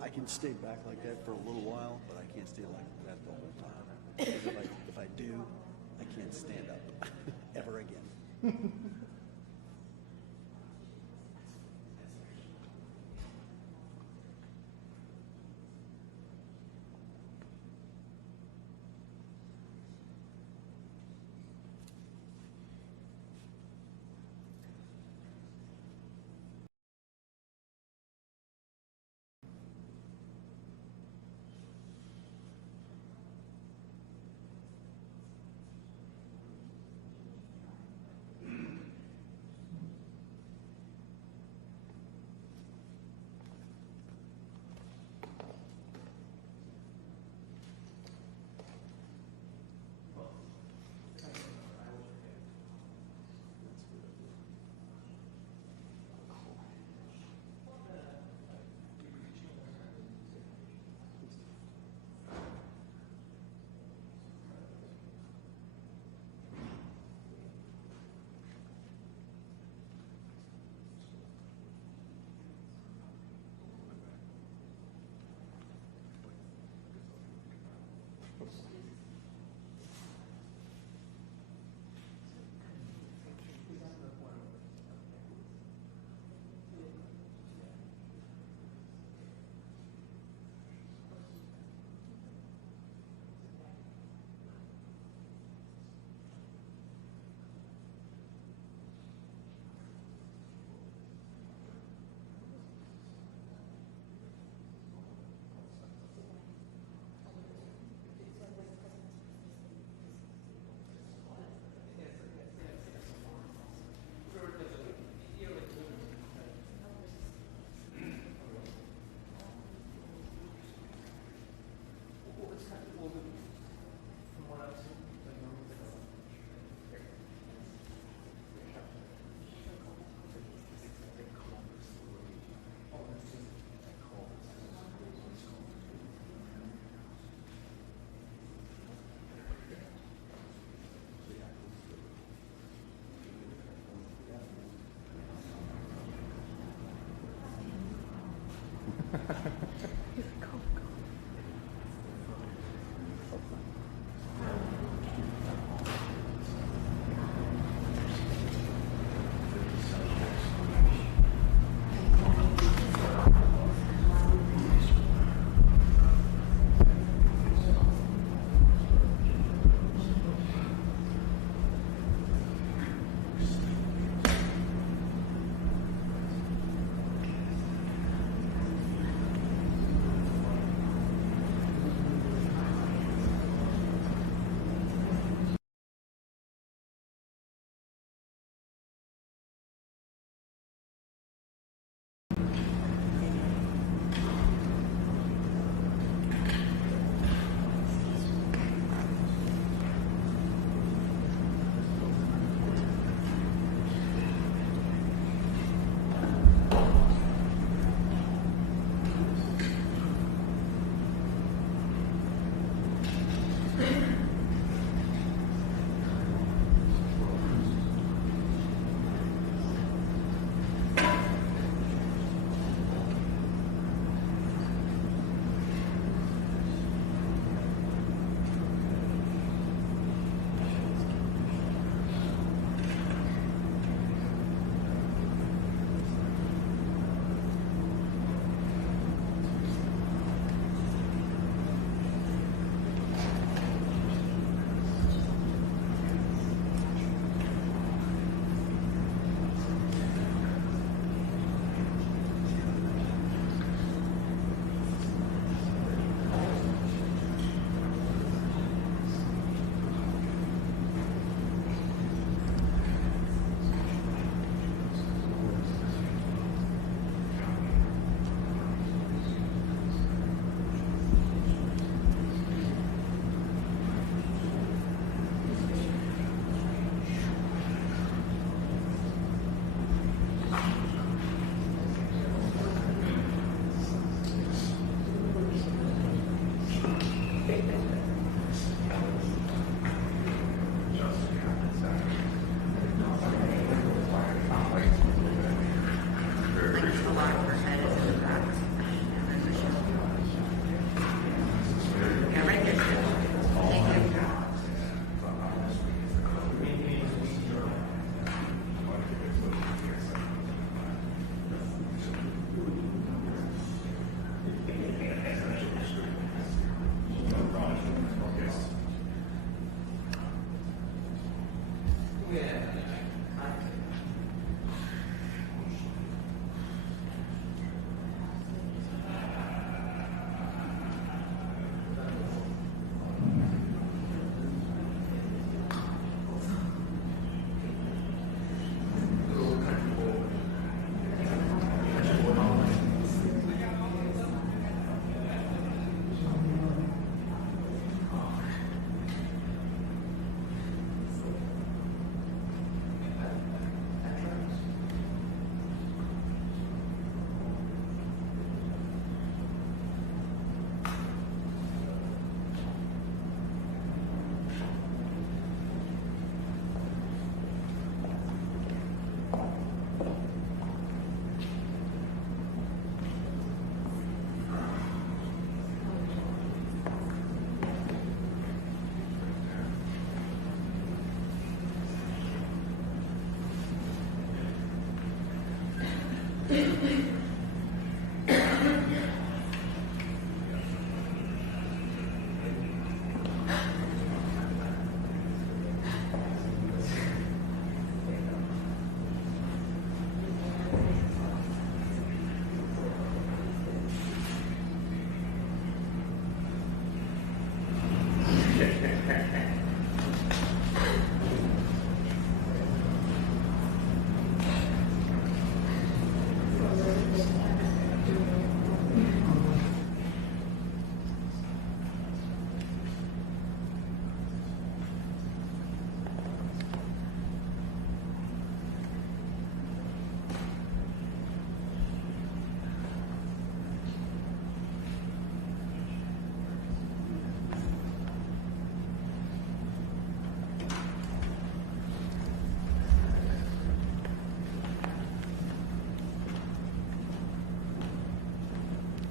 I can stay back like that for a little while, but I can't stay like that the whole time. Because if I do, I can't stand up ever again.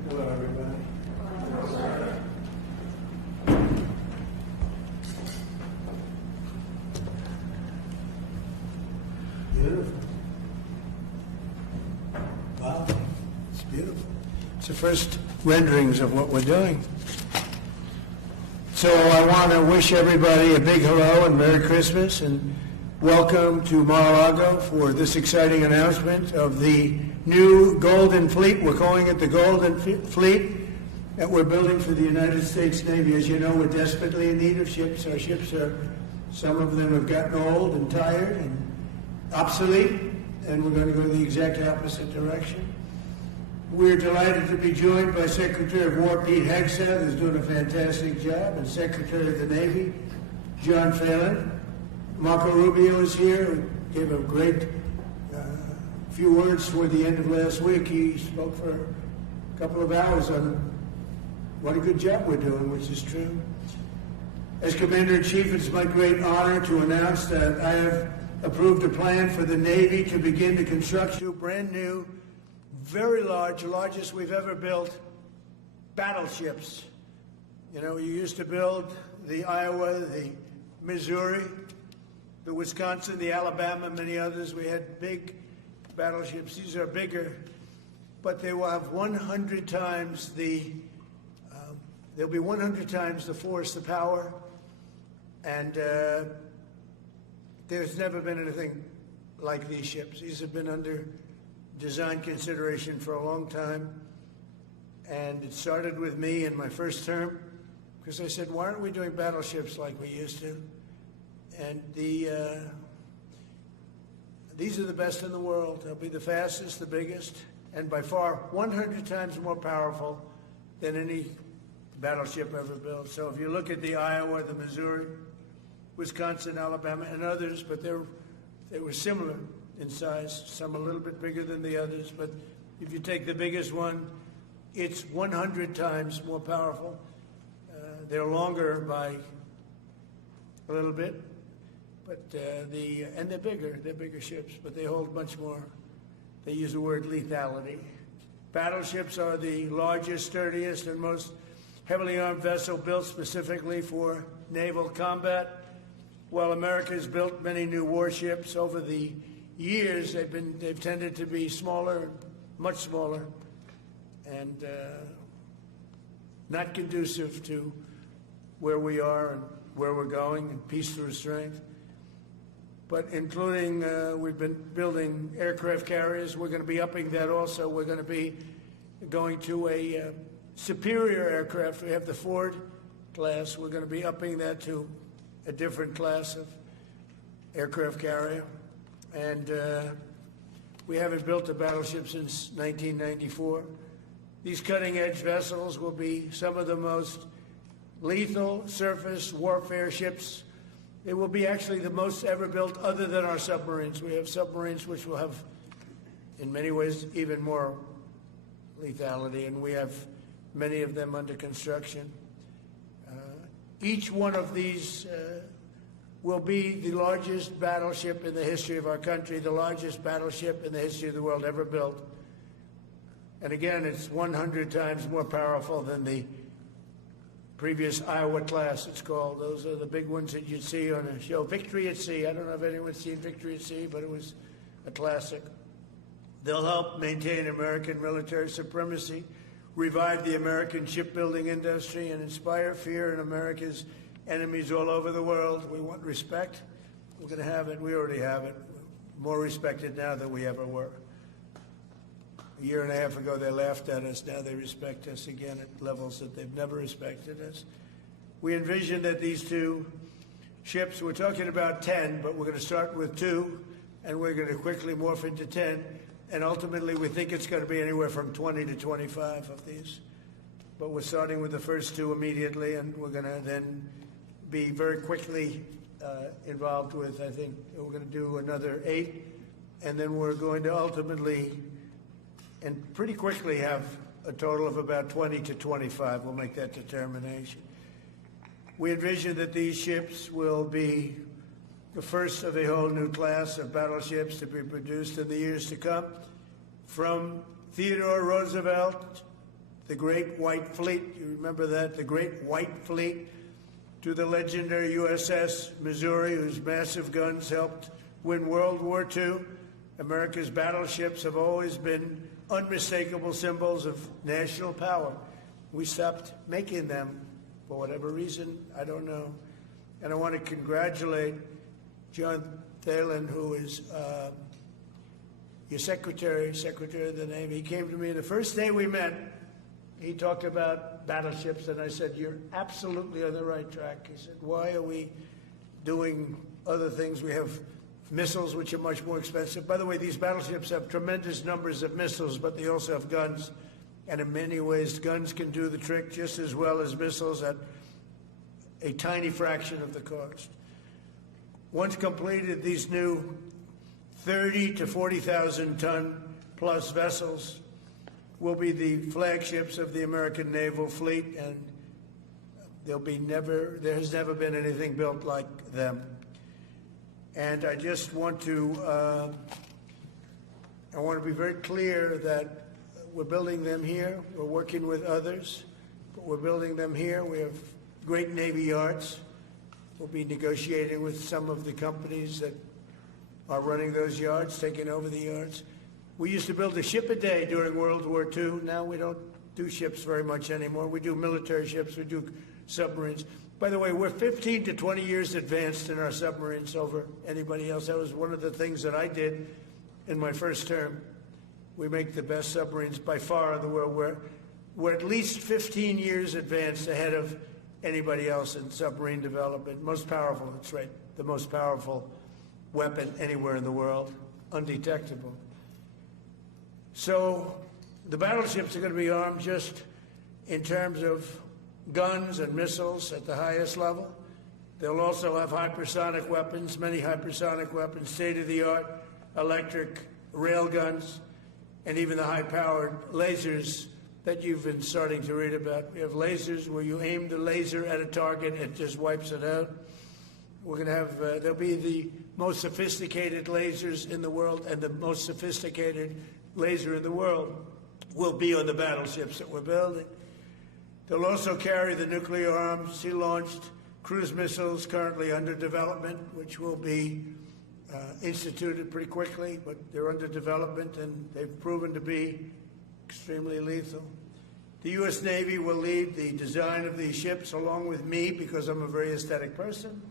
Hello, everybody. Beautiful. Wow, it's beautiful. It's the first renderings of what we're doing. So I want to wish everybody a big hello and Merry Christmas and welcome to Mar-a-Lago for this exciting announcement of the new Golden Fleet. We're calling it the Golden Fleet that we're building for the United States Navy. As you know, we're desperately in need of ships. Our ships some of them have gotten old and tired and obsolete, and we're going to go the exact opposite direction. We're delighted to be joined by Secretary of War Pete Hegseth, who's doing a fantastic job, and Secretary of the Navy, John Phelan. Marco Rubio is here, who gave a great few words toward the end of last week. He spoke for a couple of hours on what a good job we're doing, which is true. As Commander-in-Chief, it's my great honor to announce that I have approved a plan for the Navy to begin the construction of brand new, very large, the largest we've ever built, battleships. You know, you used to build the Iowa, the Missouri, the Wisconsin, the Alabama, many others. We had big battleships. These are bigger, but they will have 100 times they'll be 100 times the force, the power, and there's never been anything like these ships. These have been under design consideration for a long time, and it started with me in my first term, because I said, why aren't we doing battleships like we used to? And these are the best in the world. They'll be the fastest, the biggest, and by far 100 times more powerful than any battleship ever built. So if you look at the Iowa, the Missouri, Wisconsin, Alabama, and others, but they were similar in size, some a little bit bigger than the others, but if you take the biggest one, it's 100 times more powerful. They're longer by a little bit, but and they're bigger ships, but they hold much more. They use the word lethality. Battleships are the largest, sturdiest, and most heavily armed vessel built specifically for naval combat. While America has built many new warships over the years, they've tended to be smaller, much smaller, and not conducive to where we are and where we're going, and peace through strength. but including, we've been building aircraft carriers. We're going to be upping that also. We're going to be going to a superior aircraft. We have the Ford class. We're going to be upping that to a different class of aircraft carrier. And we haven't built a battleship since 1994. These cutting-edge vessels will be some of the most lethal surface warfare ships. They will be actually the most ever built other than our submarines. We have submarines which will have, in many ways, even more lethality, and we have many of them under construction. Each one of these will be the largest battleship in the history of our country, the largest battleship in the history of the world ever built. And again, it's 100 times more powerful than the previous Iowa class, it's called. Those are the big ones that you'd see on a show. Victory at Sea. I don't know if anyone's seen Victory at Sea, but it was a classic. They'll help maintain American military supremacy, revive the American shipbuilding industry, and inspire fear in America's enemies all over the world. We want respect. We're going to have it. We already have it. More respected now than we ever were. A year and a half ago, they laughed at us. Now they respect us again at levels that they've never respected us. We envision that these two ships, we're talking about 10, but we're going to start with 2, and we're going to quickly morph into 10. And ultimately, we think it's going to be anywhere from 20 to 25 of these. But we're starting with the first 2 immediately, and we're going to then be very quickly involved with, I think, we're going to do another 8. And then we're going to ultimately, and pretty quickly, have a total of about 20 to 25. We'll make that determination. We envision that these ships will be the first of a whole new class of battleships to be produced in the years to come. From Theodore Roosevelt, the Great White Fleet, you remember that, the Great White Fleet, to the legendary USS Missouri, whose massive guns helped win World War II. America's battleships have always been unmistakable symbols of national power. We stopped making them for whatever reason, I don't know. And I want to congratulate John Thalen, who is your secretary of the Navy. He came to me the first day we met. He talked about battleships, and I said, "You're absolutely on the right track." He said, "Why are we doing other things? We have missiles, which are much more expensive." By the way, these battleships have tremendous numbers of missiles, but they also have guns. And in many ways, guns can do the trick just as well as missiles at a tiny fraction of the cost. Once completed, these new 30 to 40,000 ton plus vessels will be the flagships of the American naval fleet, and there has never been anything built like them. And I just want to, be very clear that we're building them here. We're working with others, but we're building them here. We have great Navy yards. We'll be negotiating with some of the companies that are running those yards, taking over the yards. We used to build a ship a day during World War II. Now we don't do ships very much anymore. We do military ships. We do submarines. By the way, we're 15 to 20 years advanced in our submarines over anybody else. That was one of the things that I did in my first term. We make the best submarines by far in the world. We're at least 15 years advanced ahead of anybody else in submarine development. Most powerful, that's right, the most powerful weapon anywhere in the world, undetectable. So the battleships are going to be armed just in terms of guns and missiles at the highest level. They'll also have hypersonic weapons, many hypersonic weapons, state-of-the-art electric rail guns, and even the high-powered lasers that you've been starting to read about. We have lasers where you aim the laser at a target, it just wipes it out. We're going to have, there'll be the most sophisticated lasers in the world, and the most sophisticated laser in the world will be on the battleships that we're building. They'll also carry the nuclear armed, sea-launched cruise missiles currently under development, which will be instituted pretty quickly, but they're under development, and they've proven to be extremely lethal. The U.S. Navy will lead the design of these ships along with me, because I'm a very aesthetic person,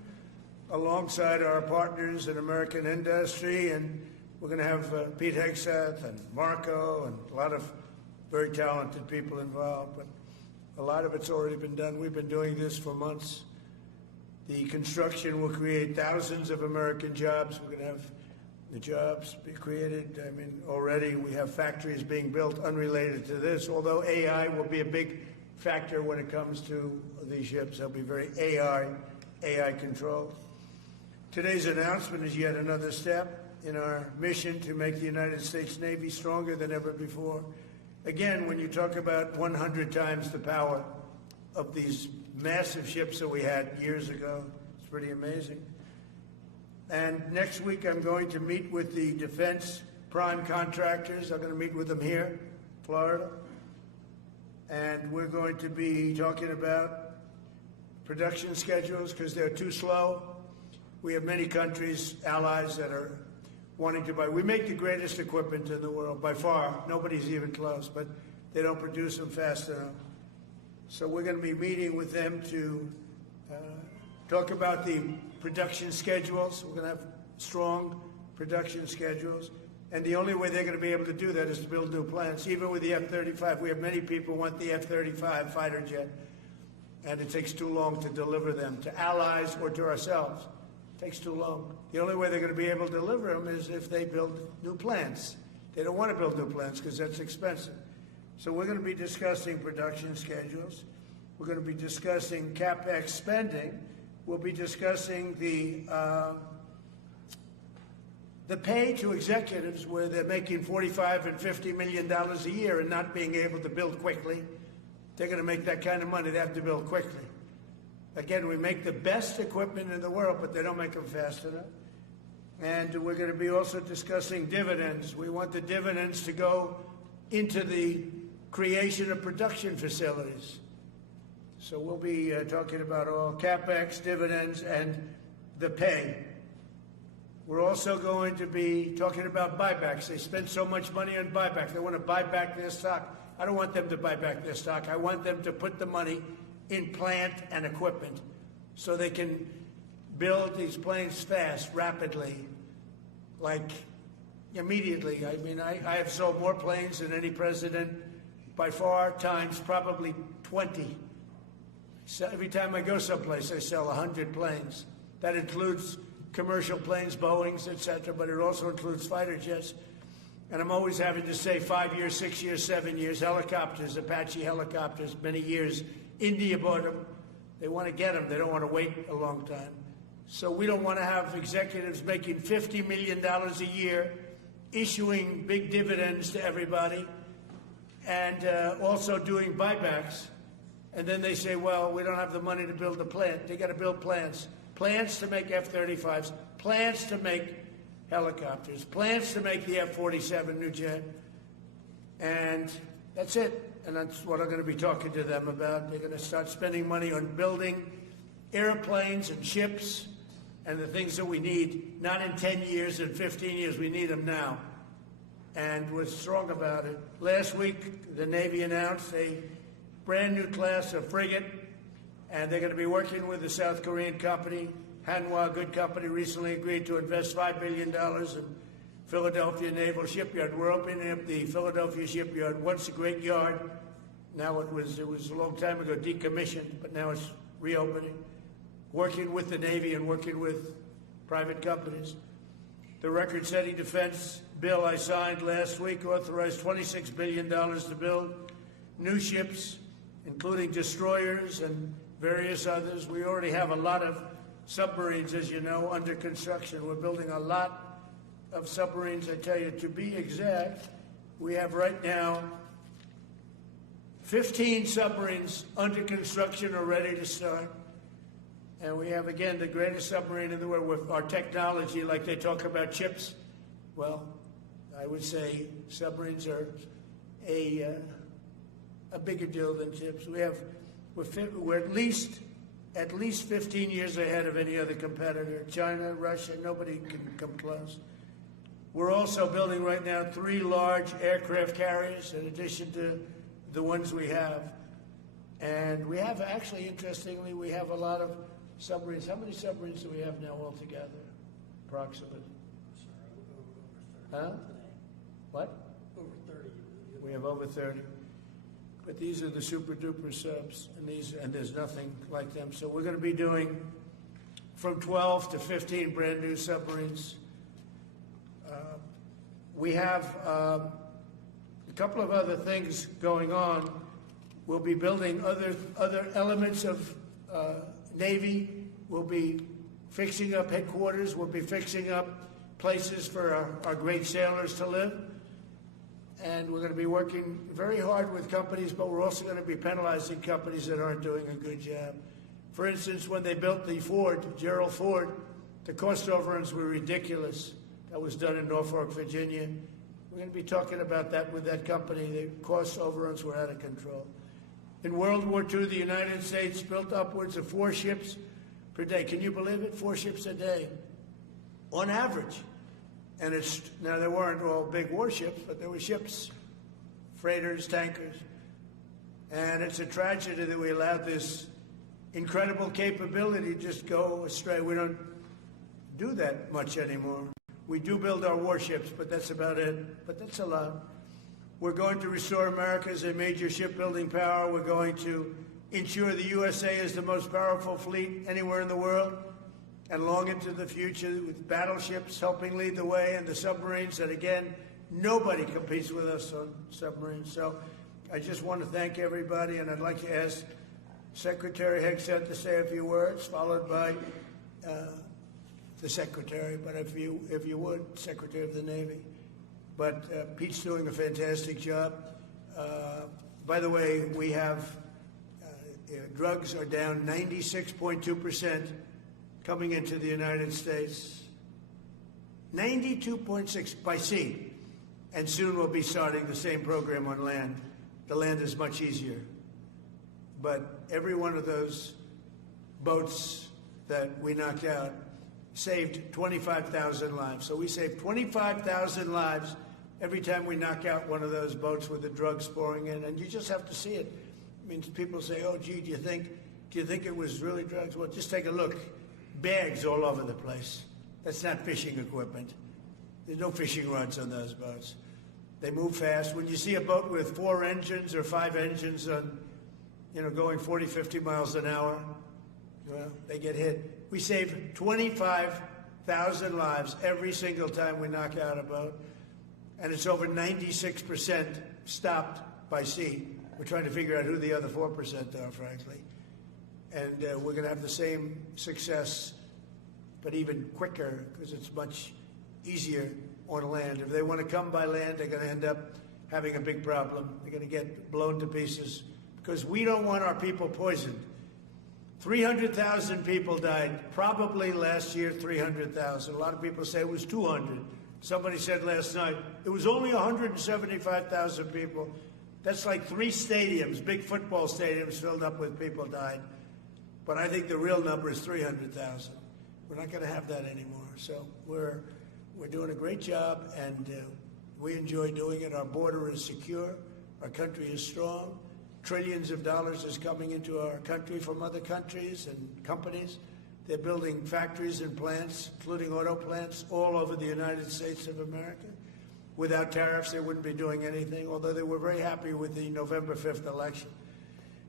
alongside our partners in American industry, and we're going to have Pete Hegseth and Marco and a lot of very talented people involved, but a lot of it's already been done. We've been doing this for months. The construction will create thousands of American jobs. We're going to have the jobs be created. I mean, already we have factories being built unrelated to this, although AI will be a big factor when it comes to these ships. They'll be very AI controlled. Today's announcement is yet another step in our mission to make the United States Navy stronger than ever before. Again, when you talk about 100 times the power of these massive ships that we had years ago, it's pretty amazing. And next week I'm going to meet with the defense prime contractors. I'm going to meet with them here, Florida. And we're going to be talking about production schedules because they're too slow. We have many countries, allies, that are wanting to buy. We make the greatest equipment in the world, by far. Nobody's even close, but they don't produce them fast enough. So we're going to be meeting with them to talk about the production schedules. We're going to have strong production schedules. And the only way they're going to be able to do that is to build new plants. Even with the F-35, we have many people who want the F-35 fighter jet, and it takes too long to deliver them to allies or to ourselves. It takes too long. The only way they're going to be able to deliver them is if they build new plants. They don't want to build new plants because that's expensive. So we're going to be discussing production schedules. We're going to be discussing CapEx spending. We'll be discussing the pay to executives where they're making $45 and $50 million a year and not being able to build quickly. They're going to make that kind of money. They have to build quickly. Again, we make the best equipment in the world, but they don't make them fast enough. And we're going to be also discussing dividends. We want the dividends to go into the creation of production facilities. So we'll be talking about all CapEx, dividends, and the pay. We're also going to be talking about buybacks. They spend so much money on buybacks. They want to buy back their stock. I don't want them to buy back their stock. I want them to put the money in plant and equipment so they can build these planes fast, rapidly, like immediately. I mean, I have sold more planes than any president by far, times probably 20. So every time I go someplace, I sell 100 planes. That includes commercial planes, Boeings, etc., but it also includes fighter jets. And I'm always having to say 5 years, 6 years, 7 years, helicopters, Apache helicopters, many years. India bought them. They want to get them. They don't want to wait a long time. So we don't want to have executives making $50 million a year, issuing big dividends to everybody, and also doing buybacks. And then they say, well, we don't have the money to build a plant. They got to build plants. Plants to make F-35s, plants to make helicopters, plants to make the F-47 new jet. And that's it. And that's what I'm going to be talking to them about. They're going to start spending money on building airplanes and ships and the things that we need, not in 10 years and 15 years. We need them now. And we're strong about it. Last week, the Navy announced a brand new class of frigate, and they're going to be working with the South Korean company. Hanwha, a good company, recently agreed to invest $5 billion in Philadelphia Naval Shipyard. We're opening up the Philadelphia Shipyard. Once a great yard. Now it was a long time ago decommissioned, but now it's reopening. Working with the Navy and working with private companies. The record-setting defense bill I signed last week authorized $26 billion to build new ships, including destroyers and various others. We already have a lot of submarines, as you know, under construction. We're building a lot of submarines. I tell you, to be exact, we have right now 15 submarines under construction or ready to start. And we have, again, the greatest submarine in the world with our technology, like they talk about chips. Well, I would say submarines are a bigger deal than chips. We're at least 15 years ahead of any other competitor. China, Russia, nobody can come close. We're also building right now 3 large aircraft carriers in addition to the ones we have. And we have, actually, interestingly, we have a lot of submarines. How many submarines do we have now altogether, approximately? Huh? What? Over 30. We have over 30. But these are the super duper subs, and there's nothing like them. So we're going to be doing from 12 to 15 brand new submarines. We have a couple of other things going on. We'll be building other elements of Navy. We'll be fixing up headquarters. We'll be fixing up places for our great sailors to live. And we're going to be working very hard with companies, but we're also going to be penalizing companies that aren't doing a good job. For instance, when they built the Ford, Gerald Ford, the cost overruns were ridiculous. That was done in Norfolk, Virginia. We're going to be talking about that with that company. The cost overruns were out of control. In World War II, the United States built upwards of 4 ships per day. Can you believe it? 4 ships a day, on average. And now they weren't all big warships, but there were ships, freighters, tankers. And it's a tragedy that we allowed this incredible capability to just go astray. We don't do that much anymore. We do build our warships, but that's about it. But that's a lot. We're going to restore America as a major shipbuilding power. We're going to ensure the USA is the most powerful fleet anywhere in the world, and long into the future, with battleships helping lead the way, and the submarines that, again, nobody competes with us on submarines. So I just want to thank everybody, and I'd like to ask Secretary Hegseth to say a few words, followed by the Secretary, but if you would, Secretary of the Navy. But Pete's doing a fantastic job. By the way, we have drugs are down 96.2% coming into the United States. 92.6 by sea. And soon we'll be starting the same program on land. The land is much easier. But every one of those boats that we knocked out saved 25,000 lives. So we saved 25,000 lives every time we knock out one of those boats with the drugs pouring in. And you just have to see it. I mean, people say, oh, gee, do you think it was really drugs? Well, just take a look. Bags all over the place. That's not fishing equipment. There's no fishing rods on those boats. They move fast. When you see a boat with 4 engines or 5 engines on, going 40, 50 miles an hour, well, they get hit. We save 25,000 lives every single time we knock out a boat. And it's over 96% stopped by sea. We're trying to figure out who the other 4% are, frankly. And we're going to have the same success, but even quicker, because it's much easier on land. If they want to come by land, they're going to end up having a big problem. They're going to get blown to pieces, because we don't want our people poisoned. 300,000 people died, probably last year 300,000. A lot of people say it was 200. Somebody said last night, it was only 175,000 people. That's like 3 stadiums, big football stadiums filled up with people died. But I think the real number is 300,000. We're not going to have that anymore. So we're doing a great job, and we enjoy doing it. Our border is secure. Our country is strong. Trillions of dollars is coming into our country from other countries and companies. They're building factories and plants, including auto plants, all over the United States of America. Without tariffs, they wouldn't be doing anything, although they were very happy with the November 5th election.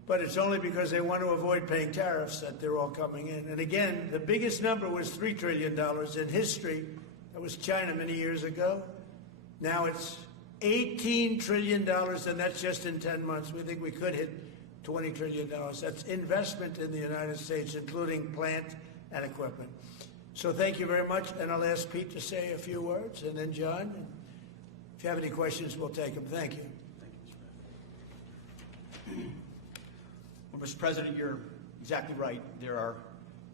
But it's only because they want to avoid paying tariffs that they're all coming in. And again, the biggest number was $3 trillion in history. That was China many years ago. Now it's $18 trillion, and that's just in 10 months. We think we could hit $20 trillion. That's investment in the United States, including plant and equipment. So thank you very much, and I'll ask Pete to say a few words, and then John. And if you have any questions, we'll take them. Thank you. Well, Mr. President, you're exactly right. There are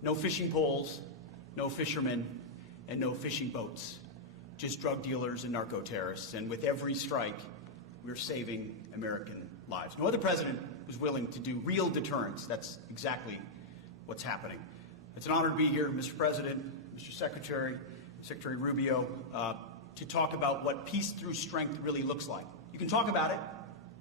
no fishing poles, no fishermen, and no fishing boats. Just drug dealers and narco-terrorists. And with every strike, we're saving American lives. No other president was willing to do real deterrence. That's exactly what's happening. It's an honor to be here, Mr. President, Mr. Secretary, Secretary Rubio, to talk about what peace through strength really looks like. You can talk about it,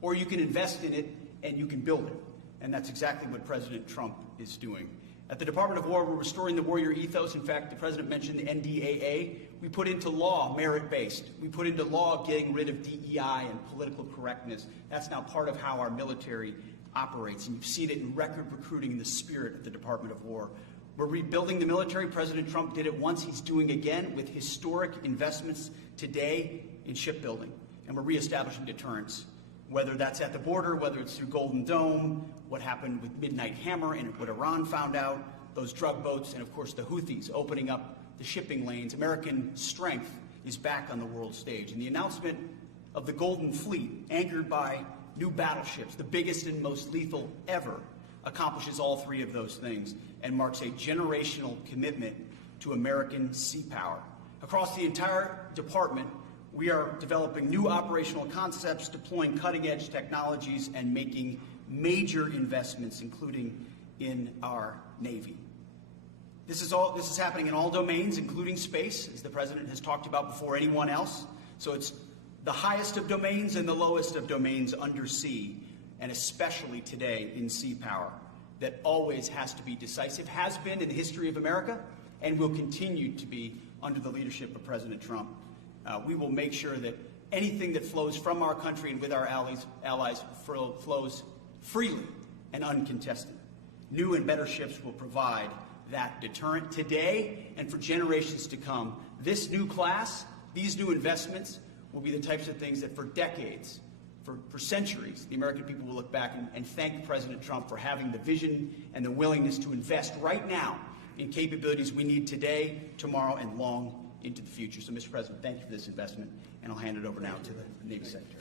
or you can invest in it, and you can build it. And that's exactly what President Trump is doing. At the Department of War, we're restoring the warrior ethos. In fact, the President mentioned the NDAA. We put into law merit-based. We put into law getting rid of DEI and political correctness. That's now part of how our military operates, and you've seen it in record recruiting in the spirit of the Department of War. We're rebuilding the military. President Trump did it once. He's doing again with historic investments today in shipbuilding. And we're reestablishing deterrence, whether that's at the border, whether it's through Golden Dome, what happened with Midnight Hammer and what Iran found out, those drug boats, and of course the Houthis opening up the shipping lanes. American strength is back on the world stage. And the announcement of the Golden Fleet, anchored by new battleships, the biggest and most lethal ever, accomplishes all three of those things and marks a generational commitment to American sea power. Across the entire department, we are developing new operational concepts, deploying cutting-edge technologies, and making major investments, including in our Navy. This is happening in all domains, including space, as the President has talked about before anyone else. So it's the highest of domains and the lowest of domains under sea, and especially today in sea power, that always has to be decisive, has been in the history of America, and will continue to be under the leadership of President Trump. We will make sure that anything that flows from our country and with our allies flows freely and uncontested. New and better ships will provide that deterrent today and for generations to come. This new class, these new investments, will be the types of things that for decades, for centuries, the American people will look back and thank President Trump for having the vision and the willingness to invest right now in capabilities we need today, tomorrow, and long into the future. So, Mr. President, thank you for this investment, and I'll hand it over now to the Navy Secretary.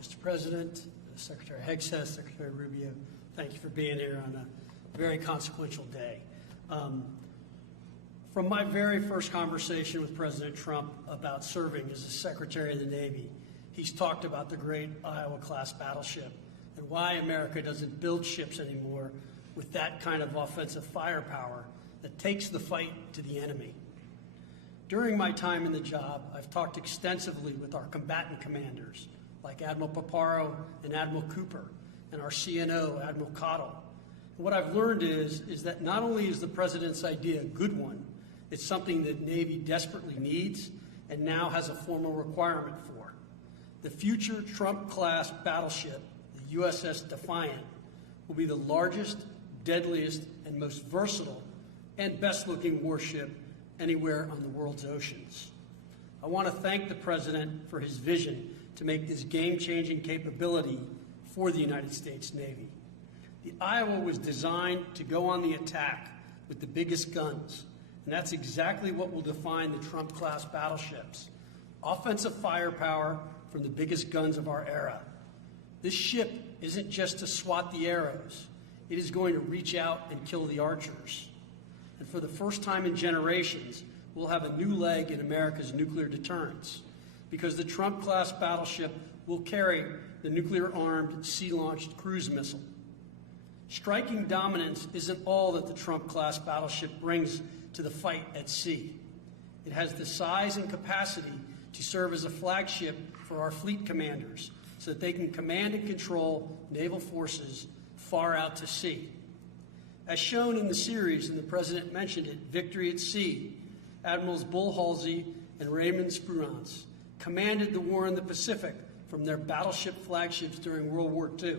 Mr. President, Secretary Hegseth, Secretary Rubio, thank you for being here on a very consequential day. From my very first conversation with President Trump about serving as the Secretary of the Navy, he's talked about the great Iowa-class battleship and why America doesn't build ships anymore with that kind of offensive firepower that takes the fight to the enemy. During my time in the job, I've talked extensively with our combatant commanders, like Admiral Paparo and Admiral Cooper, and our CNO, Admiral Cottle. And what I've learned is that not only is the President's idea a good one, it's something that Navy desperately needs and now has a formal requirement for. The future Trump-class battleship, the USS Defiant, will be the largest, deadliest, and most versatile and best-looking warship anywhere on the world's oceans. I want to thank the President for his vision to make this game-changing capability for the United States Navy. The Iowa was designed to go on the attack with the biggest guns, and that's exactly what will define the Trump-class battleships. Offensive firepower from the biggest guns of our era. This ship isn't just to swat the arrows. It is going to reach out and kill the archers. And for the first time in generations, we'll have a new leg in America's nuclear deterrence, because the Trump-class battleship will carry the nuclear-armed, sea-launched cruise missile. Striking dominance isn't all that the Trump-class battleship brings to the fight at sea. It has the size and capacity to serve as a flagship for our fleet commanders so that they can command and control naval forces far out to sea. As shown in the series, and the President mentioned it, Victory at Sea, Admirals Bull Halsey and Raymond Spruance commanded the war in the Pacific from their battleship flagships during World War II.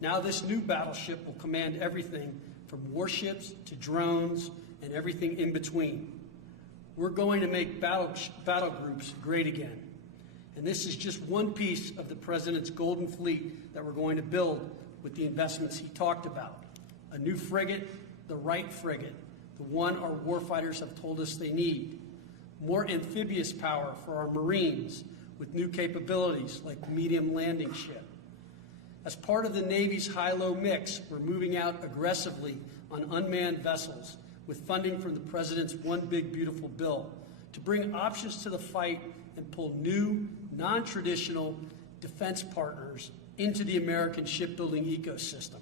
Now this new battleship will command everything from warships to drones and everything in between. We're going to make battle groups great again. And this is just one piece of the President's Golden Fleet that we're going to build with the investments he talked about. A new frigate, the right frigate, the one our warfighters have told us they need. More amphibious power for our Marines with new capabilities like the medium landing ship. As part of the Navy's high-low mix, we're moving out aggressively on unmanned vessels with funding from the President's One Big Beautiful Bill to bring options to the fight and pull new, non-traditional defense partners into the American shipbuilding ecosystem.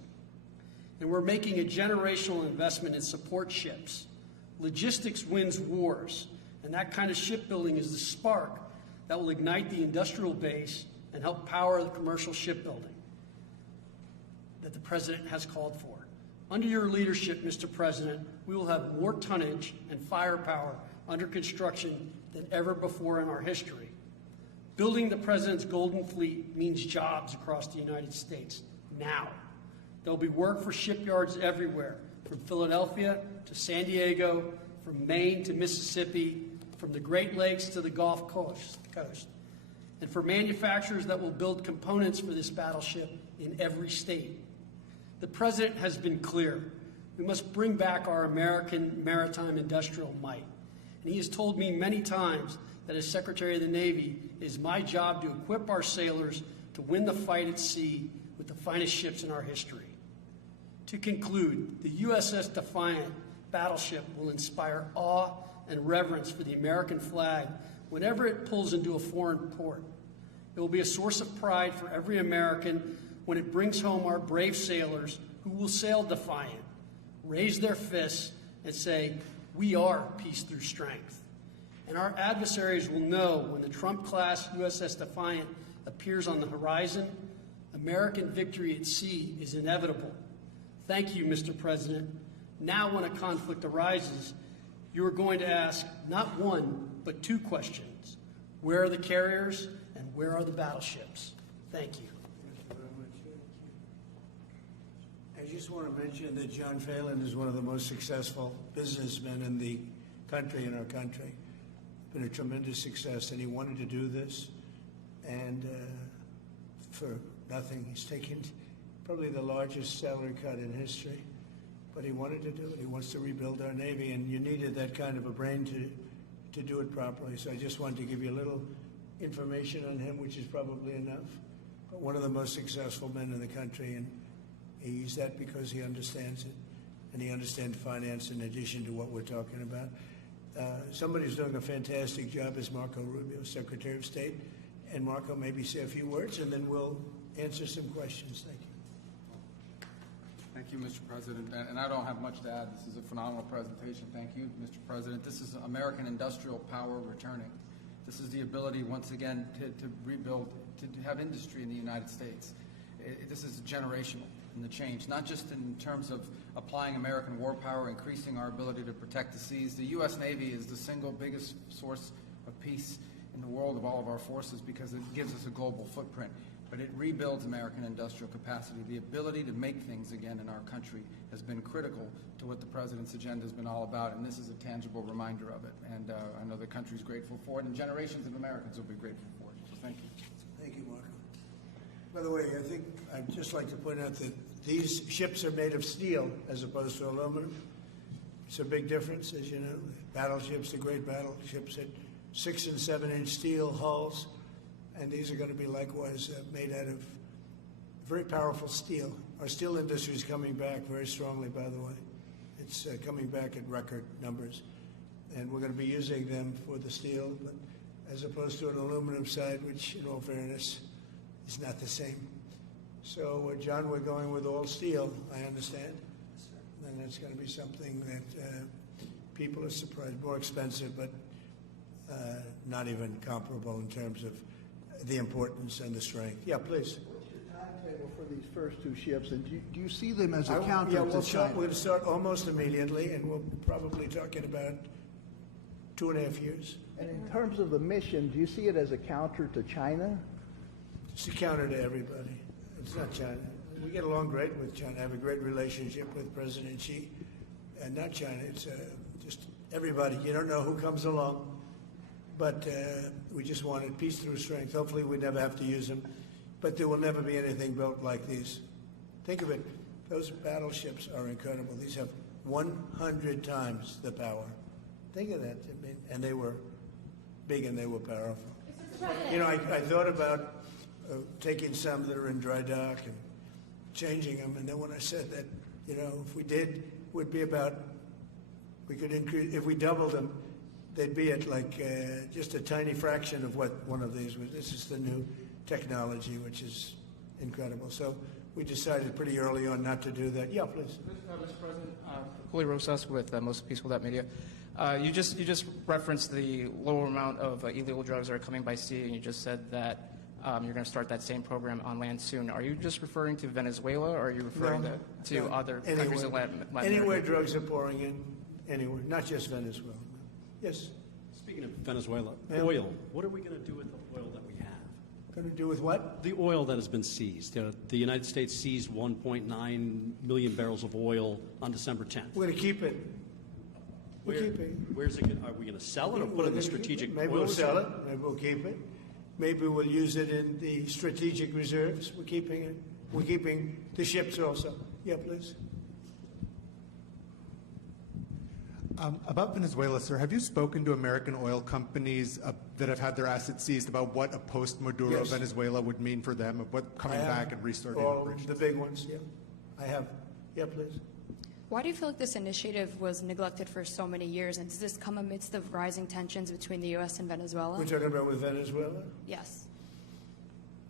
And we're making a generational investment in support ships. Logistics wins wars, and that kind of shipbuilding is the spark that will ignite the industrial base and help power the commercial shipbuilding that the President has called for. Under your leadership, Mr. President, we will have more tonnage and firepower under construction than ever before in our history. Building the President's Golden Fleet means jobs across the United States now. There'll be work for shipyards everywhere, from Philadelphia to San Diego, from Maine to Mississippi, from the Great Lakes to the Gulf Coast, and for manufacturers that will build components for this battleship in every state. The President has been clear. We must bring back our American maritime industrial might. And he has told me many times that as Secretary of the Navy, it is my job to equip our sailors to win the fight at sea with the finest ships in our history. To conclude, the USS Defiant battleship will inspire awe and reverence for the American flag whenever it pulls into a foreign port. It will be a source of pride for every American when it brings home our brave sailors who will sail defiant, raise their fists, and say, "We are peace through strength." And our adversaries will know when the Trump-class USS Defiant appears on the horizon, American victory at sea is inevitable. Thank you, Mr. President. Now when a conflict arises, you are going to ask not one, but two questions. Where are the carriers and where are the battleships? Thank you. I just want to mention that John Phelan is one of the most successful businessmen in the country, in our country. Been a tremendous success, and he wanted to do this, and for nothing. He's taken probably the largest salary cut in history, but he wanted to do it. He wants to rebuild our Navy, and you needed that kind of a brain to do it properly. So I just wanted to give you a little information on him, which is probably enough. But one of the most successful men in the country, and he's that because he understands it, and he understands finance in addition to what we're talking about. Somebody who's doing a fantastic job is Marco Rubio, Secretary of State. And Marco, maybe say a few words, and then we'll answer some questions. Thank you. Thank you, Mr. President. And I don't have much to add. This is a phenomenal presentation. Thank you, Mr. President. This is American industrial power returning. This is the ability, once again, to rebuild, to have industry in the United States. This is generational in the change, not just in terms of applying American war power, increasing our ability to protect the seas. The U.S. Navy is the single biggest source of peace in the world of all of our forces because it gives us a global footprint. But it rebuilds American industrial capacity. The ability to make things again in our country has been critical to what the President's agenda has been all about, and this is a tangible reminder of it. And I know the country's grateful for it, and generations of Americans will be grateful for it. So thank you. Thank you, Marco. By the way, I think I'd just like to point out that these ships are made of steel as opposed to aluminum. It's a big difference, as you know. Battleships, the great battleships, had 6- and 7-inch steel hulls, and these are going to be likewise made out of very powerful steel. Our steel industry is coming back very strongly, by the way. It's coming back at record numbers, and we're going to be using them for the steel, but as opposed to an aluminum side, which, in all fairness, is not the same. So, John, we're going with all steel, I understand. And that's going to be something that people are surprised, more expensive, but not even comparable in terms of the importance and the strength. Yeah, please. What's your timetable for these first two ships, and do you see them as a counter yeah, to China? We're going to start almost immediately, and we'll probably talking about 2.5 years. And in terms of the mission, do you see it as a counter to China? It's a counter to everybody. It's not China. We get along great with China. I have a great relationship with President Xi, and not China. It's just everybody. You don't know who comes along, but we just wanted peace through strength. Hopefully we never have to use them, but there will never be anything built like these. Think of it. Those battleships are incredible. These have 100 times the power. Think of that. I mean, and they were big and they were powerful. You know, I thought about taking some that are in dry dock and changing them, and then when I said that, you know, if we did, would be about, we could increase, if we doubled them, they'd be at like just a tiny fraction of what one of these was. This is the new technology, which is incredible. So we decided pretty early on not to do that. Yeah, please. Mr. President, Julio Rosas with Most Peaceful Media. You just referenced the lower amount of illegal drugs that are coming by sea, and you just said that you're going to start that same program on land soon. Are you just referring to Venezuela, or are you referring to other countries in Latin America? Anywhere drugs are pouring in, anywhere, not just Venezuela. Yes. Speaking of Venezuela, oil. What are we going to do with the oil that we have? Going to do with what? The oil that has been seized. The United States seized 1.9 million barrels of oil on December 10th. We're going to keep it. We're keeping it. Where's it? Are we going to sell it or put it in the strategic? Maybe we'll sell it. Maybe we'll keep it. Maybe we'll use it in the strategic reserves. We're keeping it. We're keeping the ships also. Yeah, please. About Venezuela, sir, have you spoken to American oil companies that have had their assets seized about what a post-Maduro Yes. Venezuela would mean for them, of what coming back and restarting all operations? the big ones, yeah. I have. Yeah, please. Why do you feel like this initiative was neglected for so many years, and does this come amidst the rising tensions between the U.S. and Venezuela? We're talking about with Venezuela? Yes.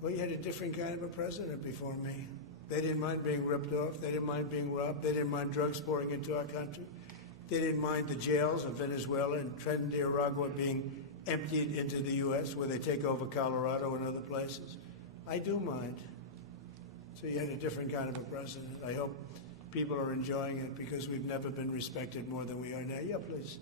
Well, you had a different kind of a president before me. They didn't mind being ripped off. They didn't mind being robbed. They didn't mind drugs pouring into our country. They didn't mind the jails of Venezuela and Trinidad being emptied into the U.S., where they take over Colorado and other places. I do mind. So you had a different kind of a president. I hope people are enjoying it, because we've never been respected more than we are now. Yeah, please.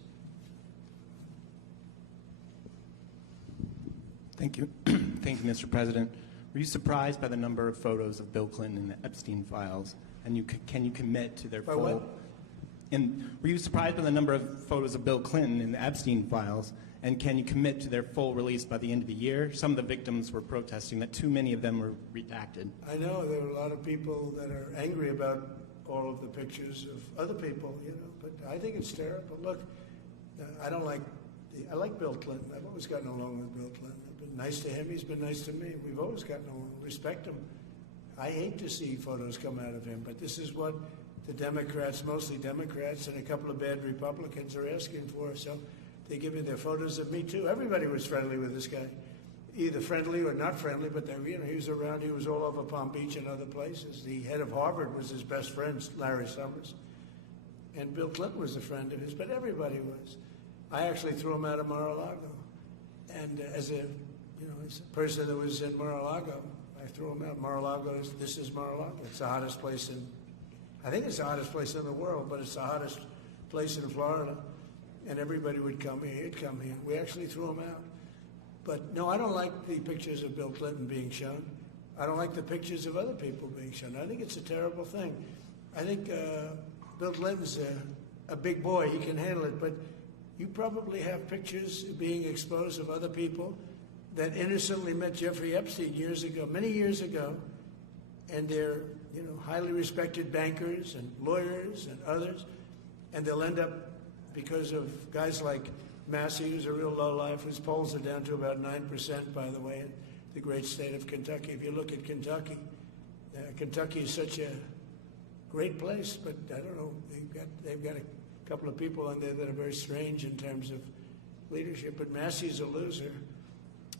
Thank you. Thank you, Mr. President. Were you surprised by the number of photos of Bill Clinton in the Epstein files? And can you commit to their By full... what? And were you surprised by the number of photos of Bill Clinton in the Epstein files? And can you commit to their full release by the end of the year? Some of the victims were protesting that too many of them were redacted. I know there are a lot of people that are angry about all of the pictures of other people, but I think it's terrible. Look, I like Bill Clinton. I've always gotten along with Bill Clinton. I've been nice to him. He's been nice to me. We've always gotten along. Respect him. I hate to see photos come out of him, but this is what the Democrats, mostly Democrats, and a couple of bad Republicans are asking for. So they give me their photos of me, too. Everybody was friendly with this guy, either friendly or not friendly, but he was around. He was all over Palm Beach and other places. The head of Harvard was his best friend, Larry Summers. And Bill Clinton was a friend of his, but everybody was. I actually threw him out of Mar-a-Lago. And as a person that was in Mar-a-Lago, I threw him out. Mar-a-Lago, this is Mar-a-Lago. It's the hottest place I think it's the hottest place in the world, but it's the hottest place in Florida. And everybody would come here. He'd come here. We actually threw him out. But no, I don't like the pictures of Bill Clinton being shown. I don't like the pictures of other people being shown. I think it's a terrible thing. I think Bill Clinton's a big boy. He can handle it. But you probably have pictures being exposed of other people that innocently met Jeffrey Epstein years ago, many years ago, and they're highly respected bankers and lawyers and others, and they'll end up, because of guys like Massey, who's a real lowlife, whose polls are down to about 9%, by the way, in the great state of Kentucky. If you look at Kentucky, Kentucky is such a great place, but I don't know, they've got a couple of people on there that are very strange in terms of leadership, but Massey's a loser,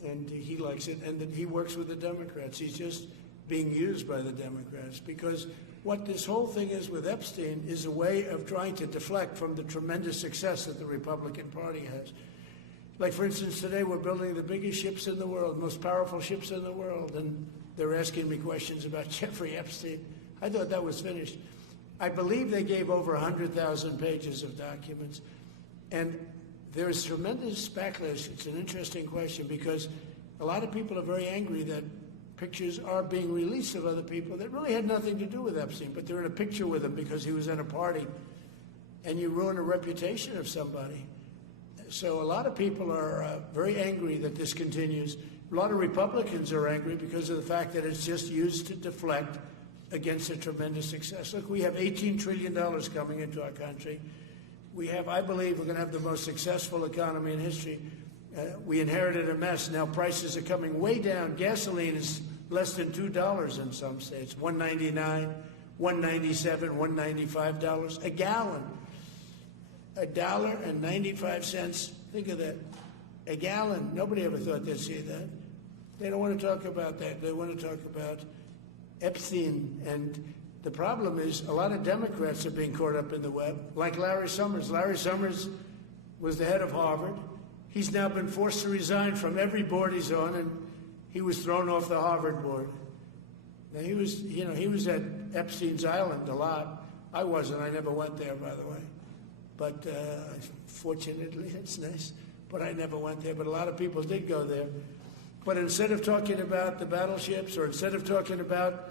and he likes it, and then he works with the Democrats. He's just being used by the Democrats, because what this whole thing is with Epstein is a way of trying to deflect from the tremendous success that the Republican Party has. Like, for instance, today we're building the biggest ships in the world, most powerful ships in the world, and they're asking me questions about Jeffrey Epstein. I thought that was finished. I believe they gave over 100,000 pages of documents, and there's tremendous backlash. It's an interesting question, because a lot of people are very angry that pictures are being released of other people that really had nothing to do with Epstein, but they're in a picture with him because he was in a party, and you ruin a reputation of somebody. So a lot of people are very angry that this continues. A lot of Republicans are angry because of the fact that it's just used to deflect against a tremendous success. Look, we have $18 trillion coming into our country. We have, I believe, we're going to have the most successful economy in history. We inherited a mess. Now prices are coming way down. Gasoline is less than $2 in some states, $1.99, $1.97, $1.95 a gallon. $1.95. Think of that. A gallon. Nobody ever thought they'd see that. They don't want to talk about that. They want to talk about Epstein. And the problem is a lot of Democrats are being caught up in the web, like Larry Summers. Larry Summers was the head of Harvard. He's now been forced to resign from every board he's on, and he was thrown off the Harvard board. Now he was at Epstein's Island a lot. I wasn't. I never went there, by the way. But fortunately, it's nice. But I never went there. But a lot of people did go there. But instead of talking about the battleships, or instead of talking about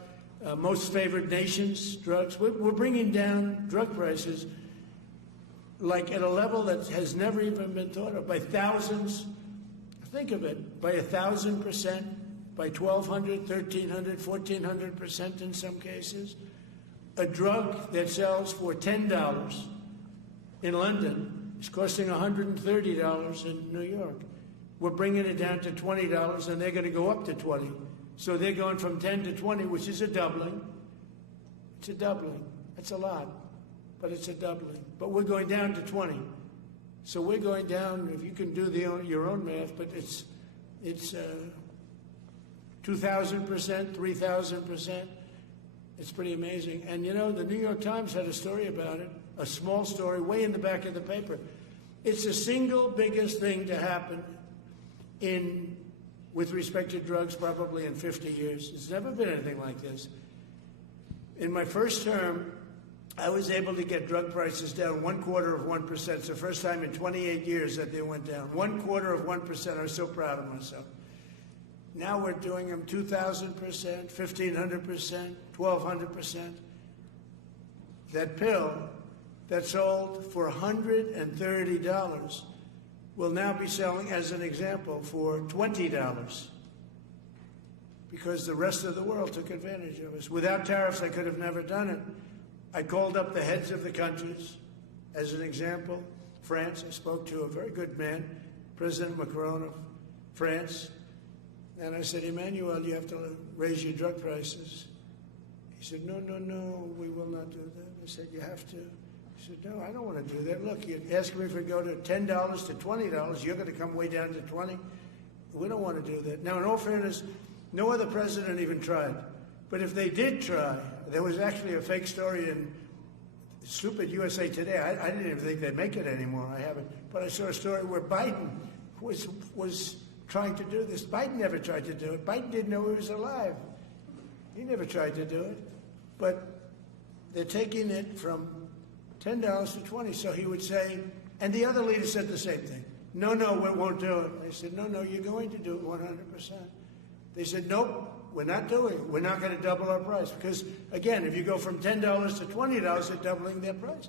most favored nations drugs, we're bringing down drug prices like at a level that has never even been thought of, by thousands. Think of it, by 1,000%, by 1,200, 1,300, 1,400% in some cases. A drug that sells for $10 in London is costing $130 in New York. We're bringing it down to $20, and they're going to go up to 20. So they're going from 10 to 20, which is a doubling. It's a doubling. That's a lot, but it's a doubling. But we're going down to 20. So we're going down, if you can do your own math, but it's 2,000%, 3,000%. It's pretty amazing. And you know, the New York Times had a story about it, a small story, way in the back of the paper. It's the single biggest thing to happen with respect to drugs probably in 50 years. It's never been anything like this. In my first term, I was able to get drug prices down 0.25%. It's the first time in 28 years that they went down. 0.25%. I was so proud of myself. Now we're doing them 2,000%, 1,500%, 1,200%. That pill that sold for $130 will now be selling, as an example, for $20, because the rest of the world took advantage of us. Without tariffs, I could have never done it. I called up the heads of the countries. As an example, France, I spoke to a very good man, President Macron of France, and I said, Emmanuel, you have to raise your drug prices. He said, no, we will not do that. I said, you have to. He said, no, I don't want to do that. Look, you're asking me if we go to $10 to $20, you're going to come way down to 20. We don't want to do that. Now, in all fairness, no other president even tried. But if they did try, there was actually a fake story in stupid USA Today. I didn't even think they'd make it anymore. I haven't. But I saw a story where Biden was trying to do this. Biden never tried to do it. Biden didn't know he was alive. He never tried to do it. But they're taking it from $10 to $20. So he would say, and the other leaders said the same thing. No, we won't do it. I said, no, you're going to do it 100%. They said, nope. We're not doing it. We're not going to double our price. Because, again, if you go from $10 to $20, they're doubling their price.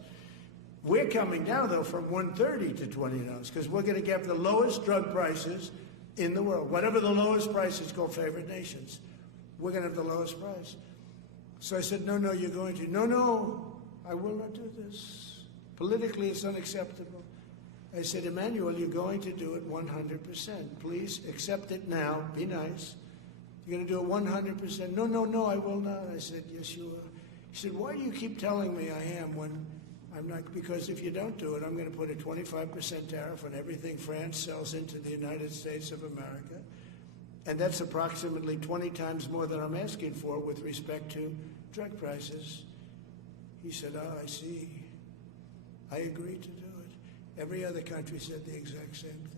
We're coming down, though, from $130 to $20, because we're going to get the lowest drug prices in the world. Whatever the lowest price is called favored nations. We're going to have the lowest price. So I said, no, you're going to. No, I will not do this. Politically, it's unacceptable. I said, Emmanuel, you're going to do it 100%. Please accept it now. Be nice. You're going to do it 100%. No, I will not. I said, yes, you will. He said, why do you keep telling me I am when I'm not? Because if you don't do it, I'm going to put a 25% tariff on everything France sells into the United States of America. And that's approximately 20 times more than I'm asking for with respect to drug prices. He said, I see. I agree to do it. Every other country said the exact same thing.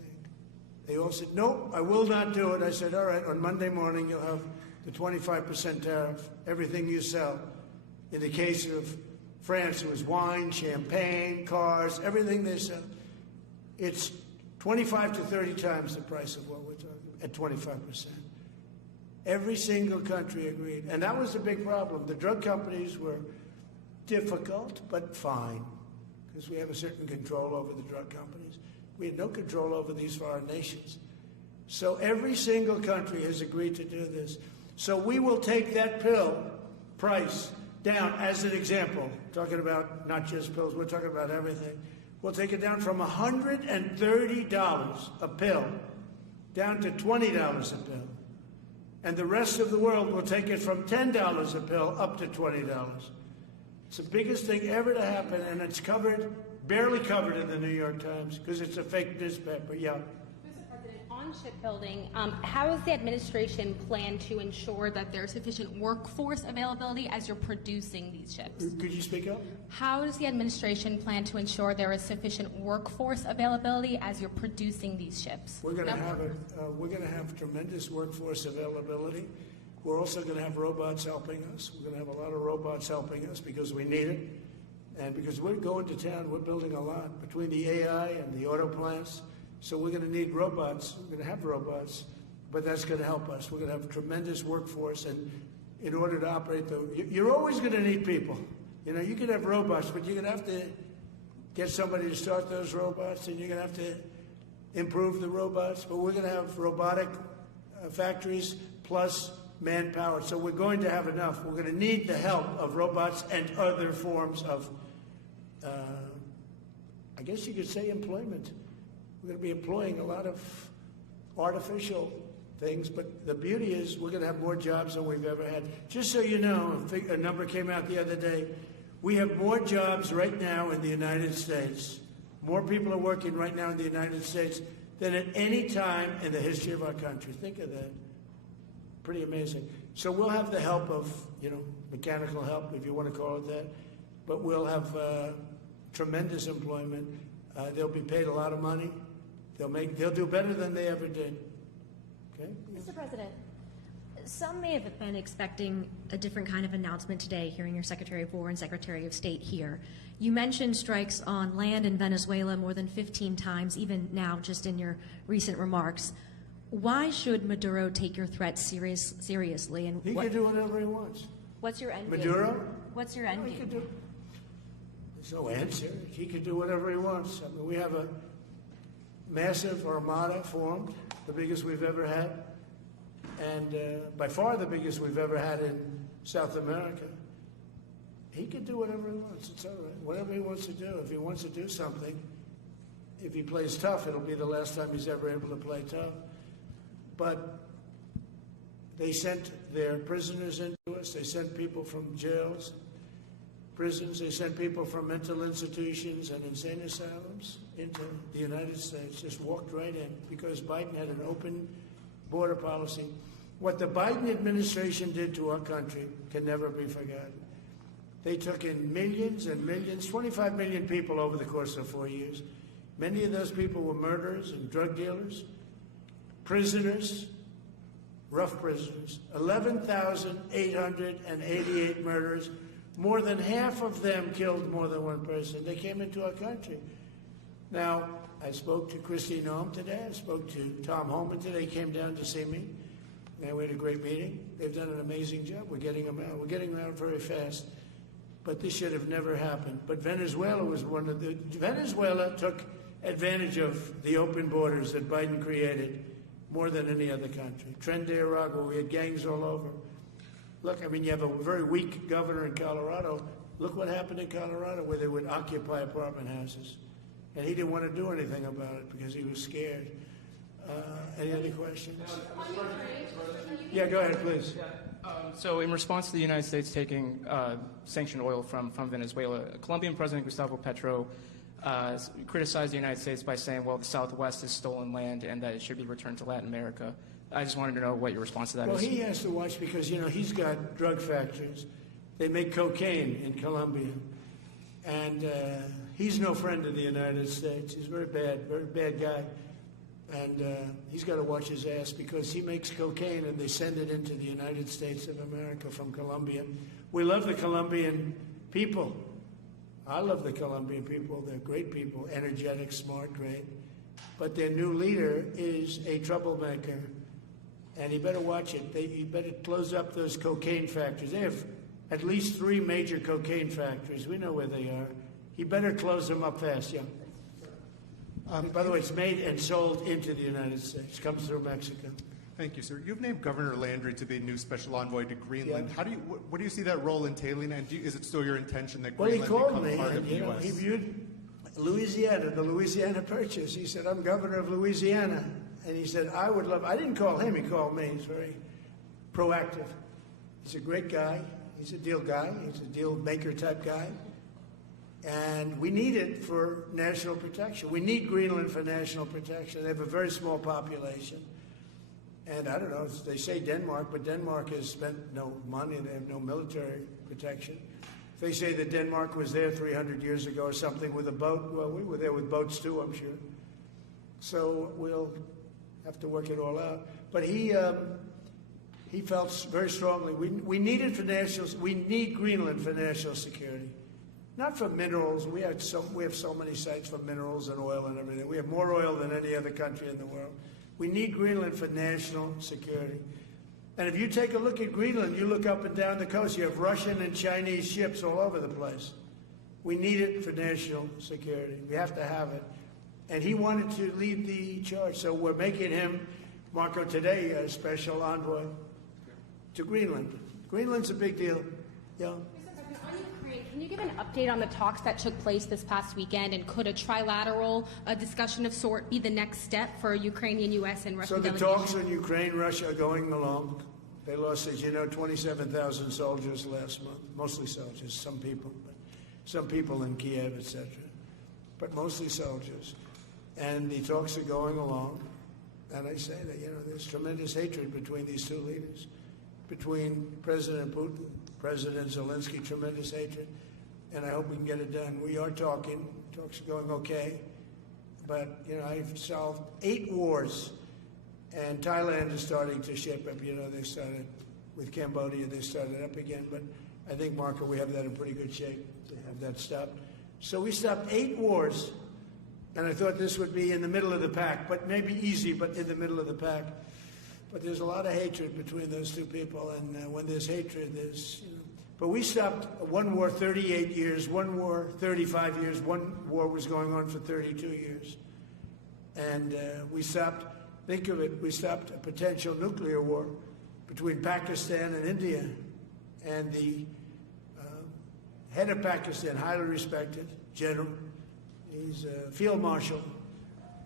They all said, no, I will not do it. I said, all right, on Monday morning you'll have the 25% tariff, everything you sell. In the case of France, it was wine, champagne, cars, everything they sell. It's 25 to 30 times the price of what we're talking about, at 25%. Every single country agreed. And that was the big problem. The drug companies were difficult, but fine, because we have a certain control over the drug companies. We had no control over these foreign nations. So every single country has agreed to do this. So we will take that pill price down, as an example, talking about not just pills, we're talking about everything. We'll take it down from $130 a pill down to $20 a pill. And the rest of the world will take it from $10 a pill up to $20. It's the biggest thing ever to happen, and it's covered, barely covered in the New York Times, because it's a fake newspaper. Yeah. Mr. President, on On shipbuilding, how does the administration plan to ensure that there's sufficient workforce availability as you're producing these ships? Could you speak up? How does the administration plan to ensure there is sufficient workforce availability as you're producing these ships? We're going to have tremendous workforce availability. We're also going to have robots helping us. We're going to have a lot of robots helping us because we need it. And because we're going to town, we're building a lot between the AI and the auto plants. So we're going to need robots. We're going to have robots, but that's going to help us. We're going to have a tremendous workforce, and in order to operate you're always going to need people. You know, you can have robots, but you're going to have to get somebody to start those robots, and you're going to have to improve the robots. But we're going to have robotic factories plus manpower. So we're going to have enough. We're going to need the help of robots and other forms of, I guess you could say, employment. We're going to be employing a lot of artificial things, but the beauty is we're going to have more jobs than we've ever had. Just so you know, a number came out the other day. We have more jobs right now in the United States. More people are working right now in the United States than at any time in the history of our country. Think of that. Pretty amazing. So we'll have the help of, mechanical help, if you want to call it that, but we'll have tremendous employment. They'll be paid a lot of money. They'll do better than they ever did. Okay? Mr. President, some may have been expecting a different kind of announcement today, hearing your Secretary of War and Secretary of State here. You mentioned strikes on land in Venezuela more than 15 times, even now, just in your recent remarks. Why should Maduro take your threats seriously? And he can do whatever he wants. What's your end game? Maduro? What's your end game? There's no answer. He can do whatever he wants. I mean, we have a massive armada formed, the biggest we've ever had, and by far the biggest we've ever had in South America. He can do whatever he wants. It's all right. Whatever he wants to do. If he wants to do something, if he plays tough, it'll be the last time he's ever able to play tough. But they sent their prisoners into us. They sent people from jails, prisons. They sent people from mental institutions and insane asylums into the United States. Just walked right in because Biden had an open border policy. What the Biden administration did to our country can never be forgotten. They took in millions and millions, 25 million people over the course of 4 years. Many of those people were murderers and drug dealers, prisoners, rough prisoners. 11,888 murders. More than half of them killed more than one person. They came into our country. Now, I spoke to Kristi Noem today. I spoke to Tom Homan today. He came down to see me. And we had a great meeting. They've done an amazing job. We're getting them out. We're getting them out very fast. But this should have never happened. But Venezuela was Venezuela took advantage of the open borders that Biden created more than any other country. Tren de Aragua, we had gangs all over. Look, I mean, you have a very weak governor in Colorado. Look what happened in Colorado where they would occupy apartment houses. And he didn't want to do anything about it because he was scared. Any other questions? Yeah, go ahead, please. So in response to the United States taking sanctioned oil from Venezuela, Colombian President Gustavo Petro criticized the United States by saying, well, the Southwest is stolen land and that it should be returned to Latin America. I just wanted to know what your response to that is. Well, he has to watch because, he's got drug factories. They make cocaine in Colombia. And he's no friend of the United States. He's very bad guy. And he's got to watch his ass because he makes cocaine and they send it into the United States of America from Colombia. We love the Colombian people. I love the Colombian people. They're great people, energetic, smart, great. But their new leader is a troublemaker. And he better watch it. He better close up those cocaine factories. They have at least 3 major cocaine factories. We know where they are. He better close them up fast, yeah. By the way, it's made and sold into the United States. Comes through Mexico. Thank you, sir. You've named Governor Landry to be new special envoy to Greenland. Yeah. What do you see that role entailing, and is it still your intention that Well, Greenland he called become me, part of and the U.S.? he viewed Louisiana, the Louisiana Purchase. He said, I'm governor of Louisiana. And he said, I didn't call him, he called me. He's very proactive. He's a great guy. He's a deal guy. He's a deal maker type guy. And we need it for national protection. We need Greenland for national protection. They have a very small population. And I don't know, they say Denmark, but Denmark has spent no money. They have no military protection. If they say that Denmark was there 300 years ago or something with a boat, well, we were there with boats too, I'm sure. So we'll have to work it all out. But he felt very strongly we need it for we need Greenland for national security. Not for minerals. We have so many sites for minerals and oil and everything. We have more oil than any other country in the world. We need Greenland for national security. And if you take a look at Greenland, you look up and down the coast, you have Russian and Chinese ships all over the place. We need it for national security. We have to have it. And he wanted to lead the charge. So we're making him, Marco, today, a special envoy to Greenland. Greenland's a big deal. Yeah. Can you give an update on the talks that took place this past weekend, and could a trilateral discussion of sort be the next step for Ukrainian, U.S., and Russian delegations? So the talks on Ukraine, Russia are going along. They lost, as you know, 27,000 soldiers last month, mostly soldiers, some people in Kiev, etc., but mostly soldiers. And the talks are going along. And I say that, there's tremendous hatred between these two leaders, between President Putin, President Zelensky, tremendous hatred, and I hope we can get it done. We are talking. Talks are going okay. But, I've solved 8 wars, and Thailand is starting to ship up. They started with Cambodia, they started up again. But I think, Marco, we have that in pretty good shape to have that stopped. So we stopped 8 wars, and I thought this would be in the middle of the pack, but maybe easy, but in the middle of the pack. But there's a lot of hatred between those two people, and when there's hatred, there's, But we stopped one war 38 years, one war 35 years, one war was going on for 32 years. And we stopped, think of it, we stopped a potential nuclear war between Pakistan and India. And the head of Pakistan, highly respected, general, he's a field marshal,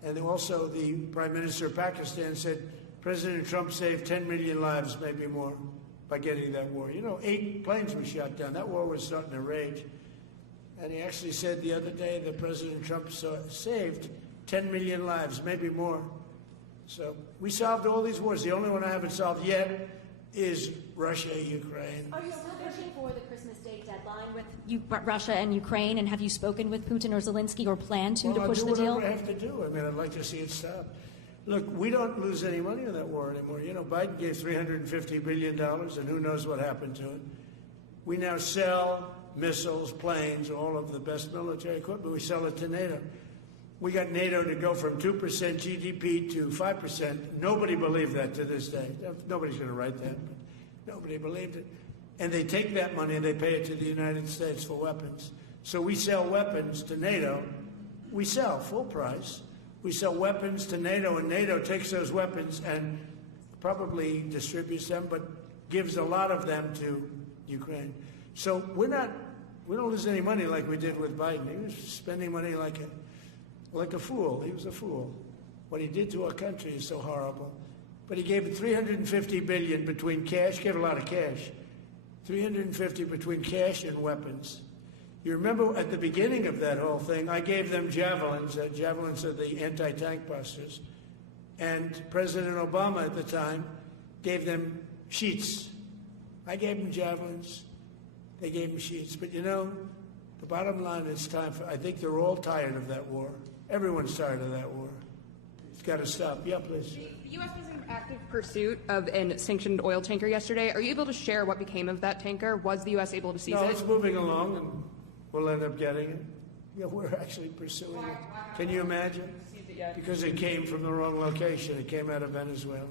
and also the Prime Minister of Pakistan said, President Trump saved 10 million lives, maybe more, by getting that war. 8 planes were shot down. That war was starting to rage. And he actually said the other day that President Trump saved 10 million lives, maybe more. So we solved all these wars. The only one I haven't solved yet is Russia, Ukraine. Are you still pushing for the Christmas Day deadline with Russia and Ukraine? And have you spoken with Putin or Zelensky or plan to push the deal? I'll do whatever I have to do. I'd like to see it stop. Look, we don't lose any money on that war anymore. Biden gave $350 billion, and who knows what happened to it. We now sell missiles, planes, all of the best military equipment. We sell it to NATO. We got NATO to go from 2% GDP to 5%. Nobody believed that to this day. Nobody's going to write that, but nobody believed it. And they take that money and they pay it to the United States for weapons. So we sell weapons to NATO. We sell full price. We sell weapons to NATO, and NATO takes those weapons and probably distributes them, but gives a lot of them to Ukraine. So we don't lose any money like we did with Biden. He was spending money like a fool. He was a fool. What he did to our country is so horrible. But he gave $350 billion between cash, gave a lot of cash, $350 between cash and weapons. You remember at the beginning of that whole thing, I gave them javelins. Javelins are the anti-tank busters. And President Obama at the time gave them sheets. I gave them javelins. They gave them sheets. But the bottom line is I think they're all tired of that war. Everyone's tired of that war. It's got to stop. Yeah, please. The U.S. was in active pursuit of a sanctioned oil tanker yesterday. Are you able to share what became of that tanker? Was the U.S. able to seize it? No, it's moving along, and we'll end up getting it. Yeah, we're actually pursuing it. Can you imagine? Because it came from the wrong location. It came out of Venezuela,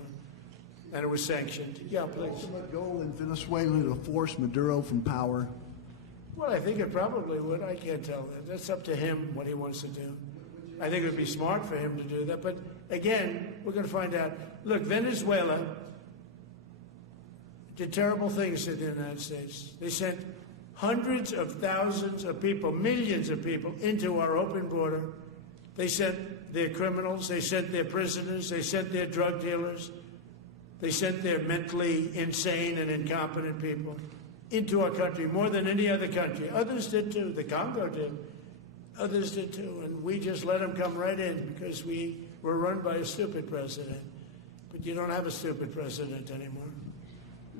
and it was sanctioned. Yeah, please. Ultimate goal in Venezuela to force Maduro from power. Well, I think it probably would. I can't tell that. That's up to him what he wants to do. I think it would be smart for him to do that. But again, we're going to find out. Look, Venezuela did terrible things to the United States. They sent hundreds of thousands of people, millions of people, into our open border. They sent their criminals, they sent their prisoners, they sent their drug dealers, they sent their mentally insane and incompetent people into our country more than any other country. Others did too. The Congo did. Others did too, and we just let them come right in because we were run by a stupid president. But you don't have a stupid president anymore.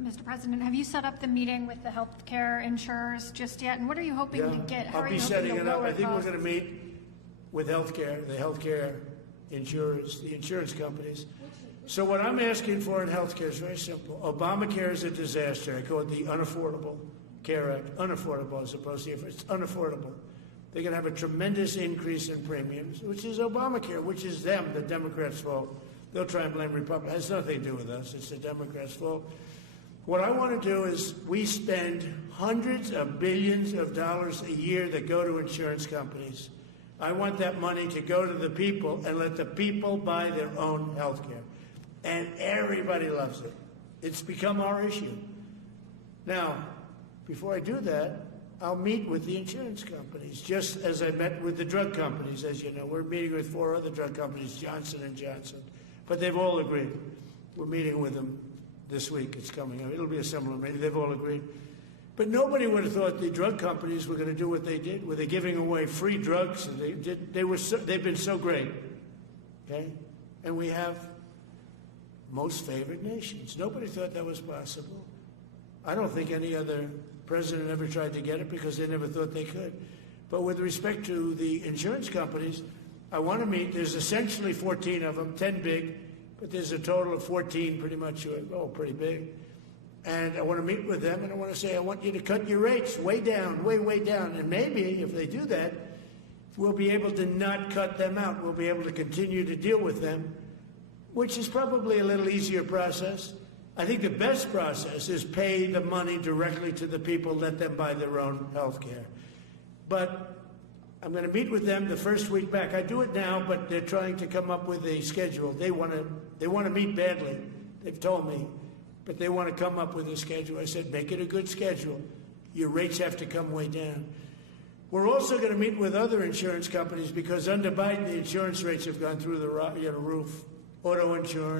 Mr. President, have you set up the meeting with the healthcare insurers just yet? And what are you hoping to get? How I'll are be you setting hoping to it up. lower I think costs? we're going to meet with the healthcare insurers, the insurance companies. So what I'm asking for in healthcare is very simple. Obamacare is a disaster. I call it the Unaffordable Care Act. Unaffordable as opposed to it's unaffordable. They're going to have a tremendous increase in premiums, which is Obamacare, which is them, the Democrats' fault. They'll try and blame Republicans. It has nothing to do with us. It's the Democrats' fault. What I want to do is we spend hundreds of billions of dollars a year that go to insurance companies. I want that money to go to the people and let the people buy their own health care. And everybody loves it. It's become our issue. Now, before I do that, I'll meet with the insurance companies, just as I met with the drug companies. As you know, we're meeting with 4 other drug companies, Johnson & Johnson. But they've all agreed. We're meeting with them this week. It's coming up. It'll be a similar meeting. They've all agreed. But nobody would have thought the drug companies were going to do what they did, where they're giving away free drugs. And they've been so great. Okay? And we have most favored nations. Nobody thought that was possible. I don't think any other president ever tried to get it because they never thought they could. But with respect to the insurance companies, I want to meet. There's essentially 14 of them, 10 big, but there's a total of 14 pretty much, pretty big. And I want to meet with them, and I want to say, I want you to cut your rates way down, way down. And maybe if they do that, we'll be able to not cut them out. We'll be able to continue to deal with them, which is probably a little easier process. I think the best process is pay the money directly to the people, let them buy their own health care. But I'm going to meet with them the first week back. I do it now, but they're trying to come up with a schedule. They want to meet badly. They've told me, but they want to come up with a schedule. I said, make it a good schedule. Your rates have to come way down. We're also going to meet with other insurance companies because under Biden, the insurance rates have gone through the roof. Auto insurance.